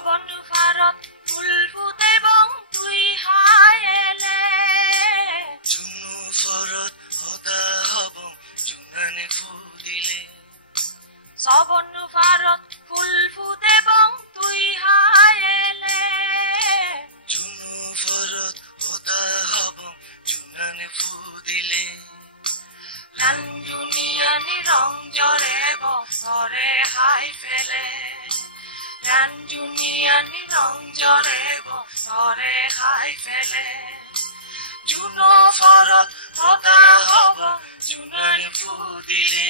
বন্ধু ভাৰত ফুল ফুটে বং তুই হায়েলে জুনু ফৰত সদা হব জুনানে ফুলিলে বন্ধু ভাৰত ফুল ফুটে বং তুই হায়েলে জুনু ফৰত সদা হব জুনানে ফুলিলে ৰাঞ্জুনিয়ানি ৰং জৰে বছৰে হাই ফেলে ৰাঞ্জুনিয়ানি ৰং জৰে বছৰে হাই ফেলে জুনো ফৰত সদা হব জুনানে ফুলিলে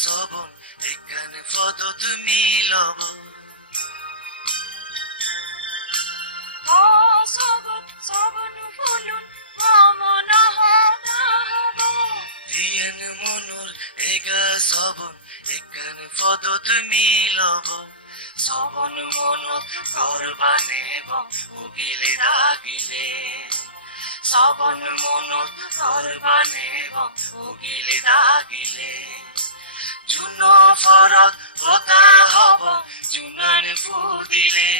সবন এখানে পদত মিলব সবন ফুলুন মমন হব দিয়েন মনুর এগা সবন এখানে পদত মিলব সবন মনত করবানে উগিলে দাগিলে সবন মনত করবানে উগিলে দাগিলে জুনো ফৰত সদা হব জুনানে ফুলিলে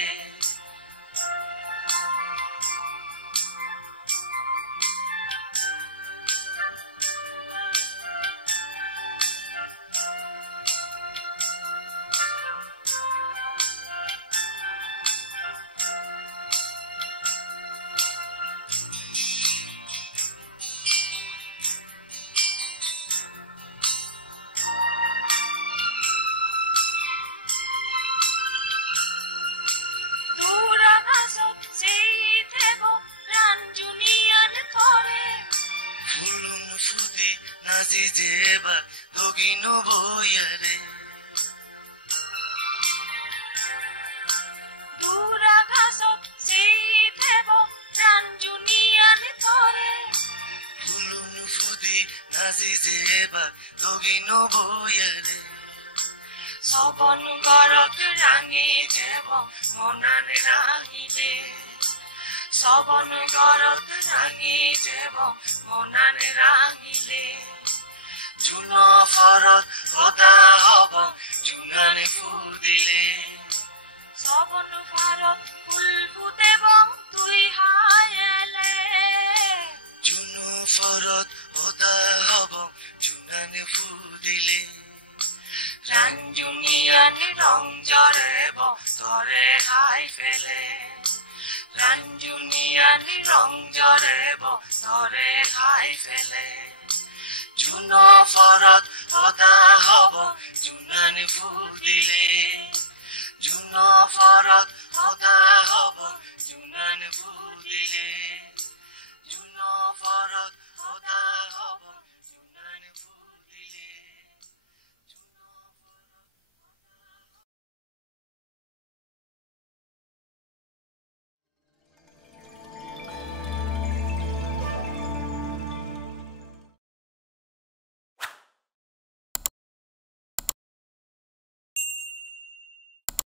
নাচি যেবা দগিনো বয়াৰে দূৰ আকাশত চিঠেব ৰাঞ্জুনিয়ান তৰে ফুলুন ফুদি নাচি যেবা দগিনো বয়াৰে সবন গৰত ৰাঙি যেব মনানে ৰাঙিলে সবন গৰত ৰাঙি যেব মনানে ৰাঙিলে জুনো ফৰত সদা হব জুনানে ফুলিলে সবন ভাৰত ফুল ফুটে বং তুই হায়েলে জুনো ফৰত সদা হব জুনানে ফুলিলে ৰাঞ্জুনিয়ানি ৰং জৰে বছৰে হাই ফেলে ৰাঞ্জুনিয়ানি ৰং জৰে বছৰে হাই ফেলে জুনো ফৰত সদা হব জুনানে ফুলিলে জুনো ফৰত সদা